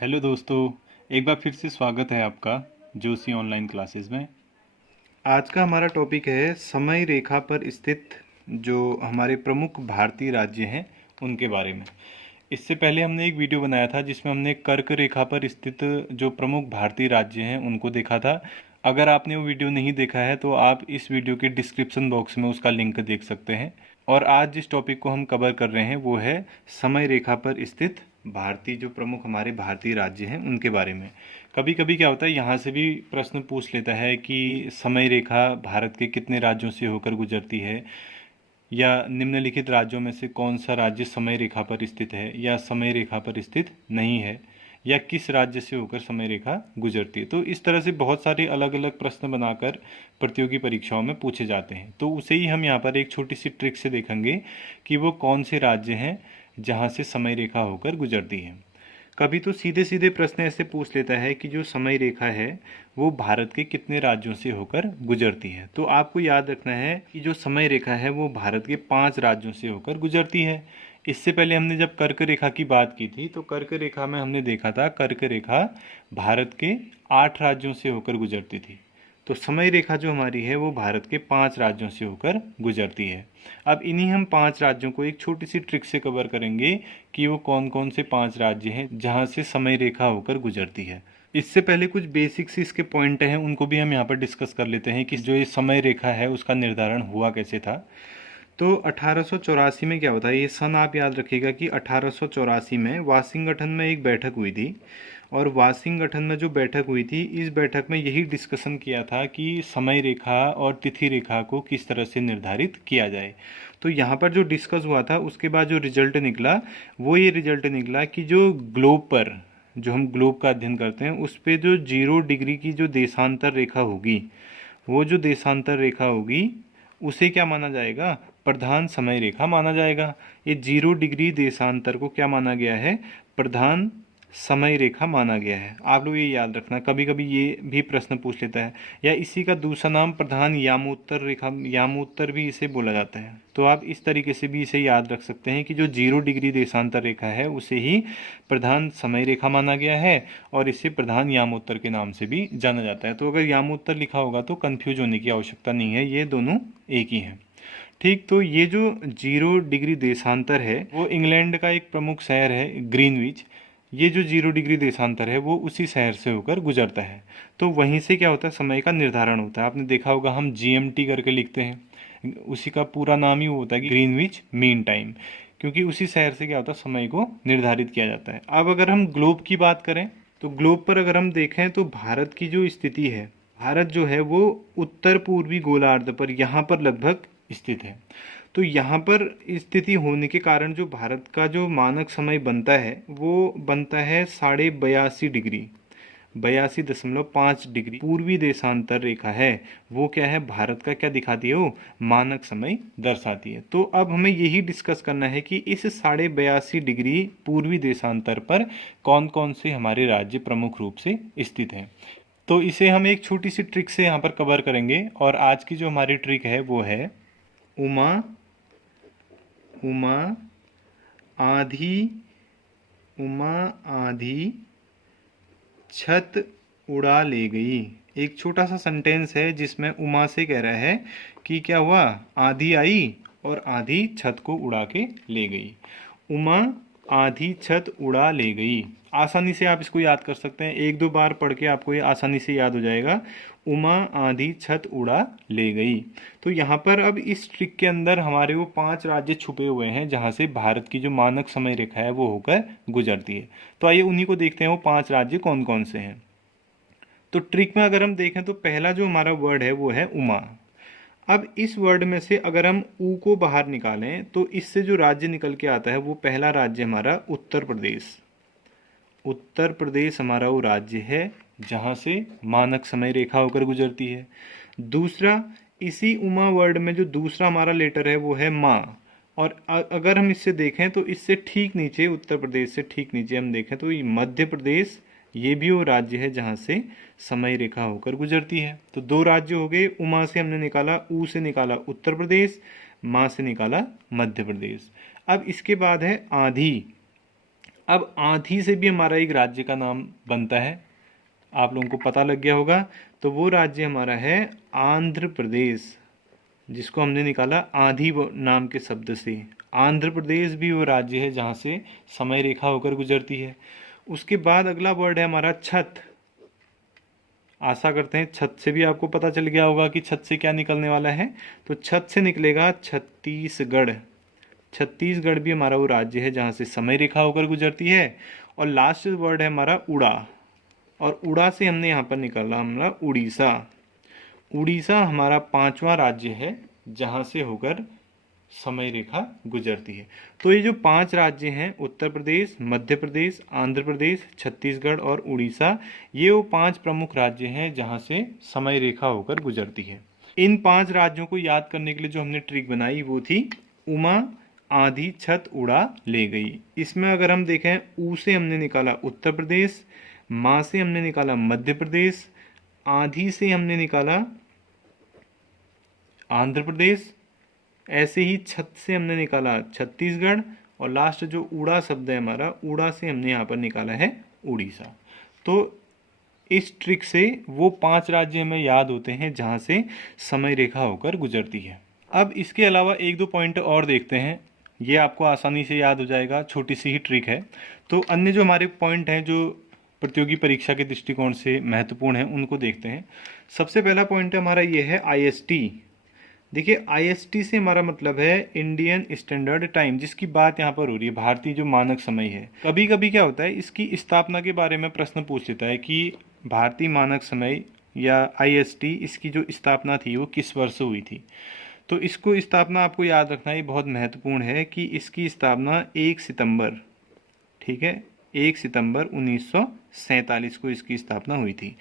Hello दोस्तों, एक बार फिर से स्वागत है आपका जोशी ऑनलाइन क्लासेस में। आज का हमारा टॉपिक है समय रेखा पर स्थित जो हमारे प्रमुख भारतीय राज्य हैं उनके बारे में। इससे पहले हमने एक वीडियो बनाया था जिसमें हमने कर्क रेखा पर स्थित जो प्रमुख भारतीय राज्य हैं उनको देखा था। अगर आपने वो वीडियो नहीं देखा है तो आप इस वीडियो के डिस्क्रिप्शन बॉक्स में उसका लिंक देख सकते हैं। और आज जिस टॉपिक को हम कवर कर रहे हैं वो है समय रेखा पर स्थित भारतीय जो प्रमुख हमारे भारतीय राज्य हैं उनके बारे में। कभी कभी क्या होता है, यहाँ से भी प्रश्न पूछ लेता है कि समय रेखा भारत के कितने राज्यों से होकर गुजरती है, या निम्नलिखित राज्यों में से कौन सा राज्य समय रेखा पर स्थित है या समय रेखा पर स्थित नहीं है, या किस राज्य से होकर समय रेखा गुजरती है। तो इस तरह से बहुत सारे अलग अलग प्रश्न बनाकर प्रतियोगी परीक्षाओं में पूछे जाते हैं। तो उसे ही हम यहाँ पर एक छोटी सी ट्रिक से देखेंगे कि वो कौन से राज्य हैं जहाँ से समय रेखा होकर गुजरती है। कभी तो सीधे सीधे प्रश्न ऐसे पूछ लेता है कि जो समय रेखा है वो भारत के कितने राज्यों से होकर गुजरती है। तो आपको याद रखना है कि जो समय रेखा है वो भारत के 5 राज्यों से होकर गुजरती है। इससे पहले हमने जब कर्क रेखा की बात की थी तो कर्क रेखा में हमने देखा था कर्क रेखा भारत के 8 राज्यों से होकर गुजरती थी। तो समय रेखा जो हमारी है वो भारत के 5 राज्यों से होकर गुजरती है। अब इन्हीं हम 5 राज्यों को एक छोटी सी ट्रिक से कवर करेंगे कि वो कौन कौन से 5 राज्य हैं जहाँ से समय रेखा होकर गुजरती है। इससे पहले कुछ बेसिक्स इसके पॉइंट हैं उनको भी हम यहाँ पर डिस्कस कर लेते हैं कि जो ये समय रेखा है उसका निर्धारण हुआ कैसे था। तो 1884 में क्या होता है, ये सन आप याद रखिएगा कि 1884 में वाशिंगटन में एक बैठक हुई थी। और वाशिंगटन में जो बैठक हुई थी इस बैठक में यही डिस्कशन किया था कि समय रेखा और तिथि रेखा को किस तरह से निर्धारित किया जाए। तो यहाँ पर जो डिस्कस हुआ था उसके बाद जो रिजल्ट निकला वो ये रिजल्ट निकला कि जो ग्लोब पर जो हम ग्लोब का अध्ययन करते हैं उस पर जो 0 डिग्री की जो देशांतर रेखा होगी वो जो देशांतर रेखा होगी उसे क्या माना जाएगा, प्रधान समय रेखा माना जाएगा। ये 0 डिग्री देशांतर को क्या माना गया है, प्रधान समय रेखा माना गया है। आप लोग ये याद रखना, कभी कभी ये भी प्रश्न पूछ लेता है। या इसी का दूसरा नाम प्रधान यामोत्तर रेखा, यामोत्तर भी इसे बोला जाता है। तो आप इस तरीके से भी इसे याद रख सकते हैं कि जो 0 डिग्री देशांतर रेखा है उसे ही प्रधान समय रेखा माना गया है और इसे प्रधान यामोत्तर के नाम से भी जाना जाता है। तो अगर यामोत्तर लिखा होगा तो कंफ्यूज होने की आवश्यकता नहीं है, ये दोनों एक ही हैं। ठीक, तो ये जो 0 डिग्री देशांतर है वो इंग्लैंड का एक प्रमुख शहर है ग्रीनविच। ये जो 0 डिग्री देशांतर है वो उसी शहर से होकर गुजरता है। तो वहीं से क्या होता है, समय का निर्धारण होता है। आपने देखा होगा हम GMT करके लिखते हैं, उसी का पूरा नाम ही वो होता है कि ग्रीनविच मीन टाइम, क्योंकि उसी शहर से क्या होता है समय को निर्धारित किया जाता है। अब अगर हम ग्लोब की बात करें तो ग्लोब पर अगर हम देखें तो भारत की जो स्थिति है, भारत जो है वो उत्तर पूर्वी गोलार्ध पर यहाँ पर लगभग स्थित है। तो यहाँ पर स्थिति होने के कारण जो भारत का जो मानक समय बनता है वो बनता है 82.5 डिग्री, 82.5 डिग्री पूर्वी देशांतर रेखा है। वो क्या है, भारत का क्या दिखाती है, वो मानक समय दर्शाती है। तो अब हमें यही डिस्कस करना है कि इस 82.5 डिग्री पूर्वी देशांतर पर कौन कौन से हमारे राज्य प्रमुख रूप से स्थित हैं। तो इसे हम एक छोटी सी ट्रिक से यहाँ पर कवर करेंगे। और आज की जो हमारी ट्रिक है वो है उमा उमा आधी, उमा आधी छत उड़ा ले गई। एक छोटा सा सेंटेंस है जिसमें उमा से कह रहा है कि क्या हुआ, आधी आई और आधी छत को उड़ा के ले गई। उमा आधी छत उड़ा ले गई। आसानी से आप इसको याद कर सकते हैं, एक दो बार पढ़ के आपको ये आसानी से याद हो जाएगा। उमा आधी छत उड़ा ले गई। तो यहाँ पर अब इस ट्रिक के अंदर हमारे वो 5 राज्य छुपे हुए हैं जहाँ से भारत की जो मानक समय रेखा है वो होकर गुजरती है। तो आइए उन्हीं को देखते हैं वो 5 राज्य कौन कौन से हैं। तो ट्रिक में अगर हम देखें तो पहला जो हमारा वर्ड है वो है उमा। अब इस वर्ड में से अगर हम ऊ को बाहर निकालें तो इससे जो राज्य निकल के आता है वो पहला राज्य हमारा उत्तर प्रदेश। उत्तर प्रदेश हमारा वो राज्य है जहाँ से मानक समय रेखा होकर गुजरती है। दूसरा, इसी उमा वर्ड में जो दूसरा हमारा लेटर है वो है माँ। और अगर हम इससे देखें तो इससे ठीक नीचे, उत्तर प्रदेश से ठीक नीचे हम देखें तो ये मध्य प्रदेश, ये भी वो राज्य है जहाँ से समय रेखा होकर गुजरती है। तो 2 राज्य हो गए, उमा से हमने निकाला, ऊ से निकाला उत्तर प्रदेश, माँ से निकाला मध्य प्रदेश। अब इसके बाद है आधी। अब आंधी से भी हमारा एक राज्य का नाम बनता है, आप लोगों को पता लग गया होगा। तो वो राज्य हमारा है आंध्र प्रदेश, जिसको हमने निकाला आंधी नाम के शब्द से। आंध्र प्रदेश भी वो राज्य है जहाँ से समय रेखा होकर गुजरती है। उसके बाद अगला वर्ड है हमारा छत। आशा करते हैं छत से भी आपको पता चल गया होगा कि छत से क्या निकलने वाला है। तो छत से निकलेगा छत्तीसगढ़। छत्तीसगढ़ भी हमारा वो राज्य है जहाँ से समय रेखा होकर गुजरती है। और लास्ट वर्ड है हमारा उड़ा, और उड़ा से हमने यहाँ पर निकाला हमारा उड़ीसा। उड़ीसा हमारा 5वां राज्य है जहाँ से होकर समय रेखा गुजरती है। तो ये जो 5 राज्य हैं, उत्तर प्रदेश, मध्य प्रदेश, आंध्र प्रदेश, छत्तीसगढ़ और उड़ीसा, ये वो 5 प्रमुख राज्य हैं जहाँ से समय रेखा होकर गुजरती है। इन 5 राज्यों को याद करने के लिए जो हमने ट्रिक बनाई वो थी उमा, आंधी, छत, उड़ा, ले गई। इसमें अगर हम देखें, ऊ से हमने निकाला उत्तर प्रदेश, माँ से हमने निकाला मध्य प्रदेश, आंधी से हमने निकाला आंध्र प्रदेश, ऐसे ही छत से हमने निकाला छत्तीसगढ़, और लास्ट जो उड़ा शब्द है हमारा, उड़ा से हमने यहाँ पर निकाला है उड़ीसा। तो इस ट्रिक से वो 5 राज्य हमें याद होते हैं जहाँ से समय रेखा होकर गुजरती है। अब इसके अलावा 1-2 पॉइंट और देखते हैं, ये आपको आसानी से याद हो जाएगा, छोटी सी ही ट्रिक है। तो अन्य जो हमारे पॉइंट हैं जो प्रतियोगी परीक्षा के दृष्टिकोण से महत्वपूर्ण हैं उनको देखते हैं। सबसे पहला पॉइंट हमारा ये है IST। देखिए IST से हमारा मतलब है इंडियन स्टैंडर्ड टाइम, जिसकी बात यहाँ पर हो रही है, भारतीय जो मानक समय है। कभी कभी क्या होता है, इसकी स्थापना के बारे में प्रश्न पूछ लेता है कि भारतीय मानक समय या IST, इसकी जो स्थापना थी वो किस वर्ष हुई थी। तो इसको स्थापना आपको याद रखना, ये बहुत महत्वपूर्ण है कि इसकी स्थापना 1 सितंबर, ठीक है, 1 सितंबर 1947 को इसकी स्थापना हुई थी।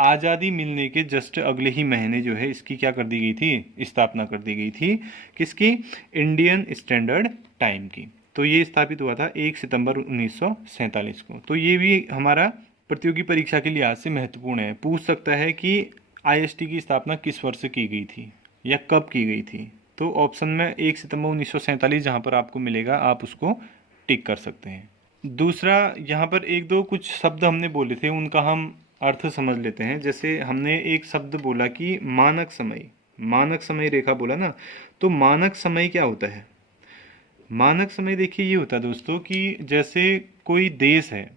आज़ादी मिलने के जस्ट अगले ही महीने जो है इसकी क्या कर दी गई थी, स्थापना कर दी गई थी, किसकी, इंडियन स्टैंडर्ड टाइम की। तो ये स्थापित हुआ था 1 सितंबर 1947 को। तो ये भी हमारा प्रतियोगी परीक्षा के लिहाज से महत्वपूर्ण है, पूछ सकता है कि IST की स्थापना किस वर्ष की गई थी या कब की गई थी। तो ऑप्शन में 1 सितंबर 1947 जहाँ पर आपको मिलेगा आप उसको टिक कर सकते हैं। दूसरा, यहाँ पर 1-2 कुछ शब्द हमने बोले थे, उनका हम अर्थ समझ लेते हैं। जैसे हमने एक शब्द बोला कि मानक समय, मानक समय रेखा बोला ना, तो मानक समय क्या होता है। मानक समय देखिए ये होता है दोस्तों कि जैसे कोई देश है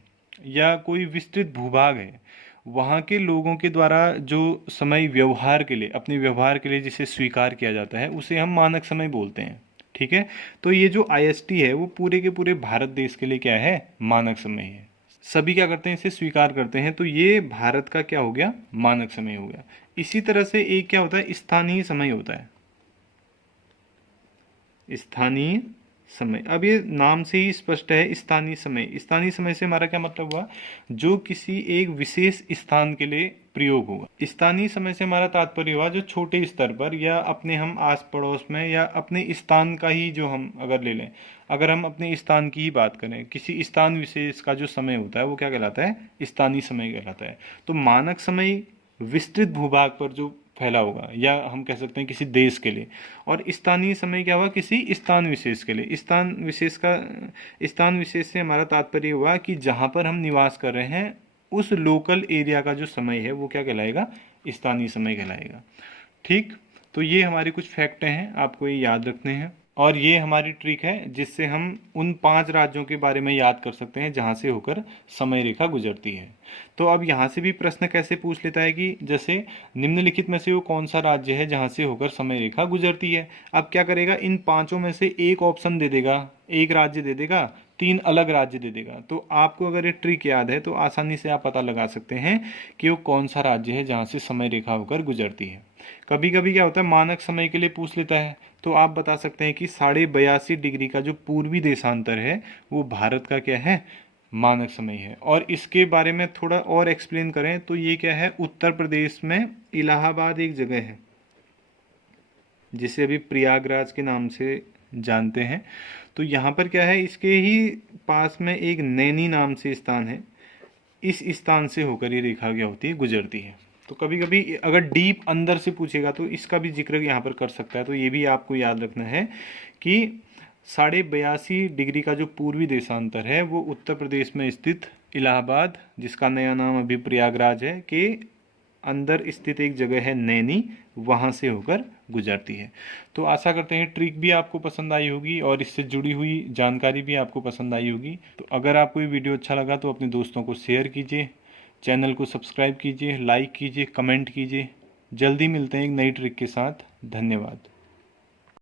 या कोई विस्तृत भूभाग है, वहाँ के लोगों के द्वारा जो समय व्यवहार के लिए, अपने व्यवहार के लिए जिसे स्वीकार किया जाता है उसे हम मानक समय बोलते हैं, ठीक है। तो ये जो IST है वो पूरे के पूरे भारत देश के लिए क्या है, मानक समय है। सभी क्या करते हैं, इसे स्वीकार करते हैं, तो ये भारत का क्या हो गया, मानक समय हो गया। इसी तरह से एक क्या होता है, स्थानीय समय होता है, स्थानीय समय। अब ये नाम से ही स्पष्ट है, स्थानीय समय। स्थानीय समय से हमारा क्या मतलब हुआ, जो किसी एक विशेष स्थान के लिए प्रयोग होगा। स्थानीय समय से हमारा तात्पर्य हुआ जो छोटे स्तर पर या अपने हम आस पड़ोस में या अपने स्थान का ही, जो हम अगर ले लें, अगर हम अपने स्थान की ही बात करें, किसी स्थान विशेष का जो समय होता है वो क्या कहलाता है, स्थानीय समय कहलाता है। तो मानक समय विस्तृत भूभाग पर जो फैला होगा, या हम कह सकते हैं किसी देश के लिए, और स्थानीय समय क्या हुआ, किसी स्थान विशेष के लिए। स्थान विशेष का, स्थान विशेष से हमारा तात्पर्य हुआ कि जहाँ पर हम निवास कर रहे हैं उस लोकल एरिया का जो समय है वो क्या कहलाएगा, स्थानीय समय कहलाएगा, ठीक। तो ये हमारे कुछ फैक्ट हैं, आपको ये याद रखने हैं, और ये हमारी ट्रिक है जिससे हम उन 5 राज्यों के बारे में याद कर सकते हैं जहाँ से होकर समय रेखा गुजरती है। तो अब यहाँ से भी प्रश्न कैसे पूछ लेता है कि जैसे निम्नलिखित में से वो कौन सा राज्य है जहाँ से होकर समय रेखा गुजरती है। अब क्या करेगा, इन 5 में से एक ऑप्शन दे देगा, एक राज्य दे देगा, 3 अलग राज्य दे देगा। तो आपको अगर ये ट्रिक याद है तो आसानी से आप पता लगा सकते हैं कि वो कौन सा राज्य है जहाँ से समय रेखा होकर गुजरती है। कभी कभी क्या होता है, मानक समय के लिए पूछ लेता है, तो आप बता सकते हैं कि 82.5 डिग्री का जो पूर्वी देशांतर है वो भारत का क्या है, मानक समय है। और इसके बारे में थोड़ा और एक्सप्लेन करें तो ये क्या है, उत्तर प्रदेश में इलाहाबाद एक जगह है जिसे अभी प्रयागराज के नाम से जानते हैं। तो यहाँ पर क्या है, इसके ही पास में एक नैनी नाम से स्थान है, इस स्थान से होकर ये रेखा क्या होती है, गुजरती है। तो कभी कभी अगर डीप अंदर से पूछेगा तो इसका भी जिक्र यहाँ पर कर सकता है। तो ये भी आपको याद रखना है कि 82.5 डिग्री का जो पूर्वी देशांतर है वो उत्तर प्रदेश में स्थित इलाहाबाद, जिसका नया नाम अभी प्रयागराज है, के अंदर स्थित एक जगह है नैनी, वहाँ से होकर गुजरती है। तो आशा करते हैं ट्रिक भी आपको पसंद आई होगी और इससे जुड़ी हुई जानकारी भी आपको पसंद आई होगी। तो अगर आपको ये वीडियो अच्छा लगा तो अपने दोस्तों को शेयर कीजिए, चैनल को सब्सक्राइब कीजिए, लाइक कीजिए, कमेंट कीजिए। जल्दी मिलते हैं एक नई ट्रिक के साथ। धन्यवाद।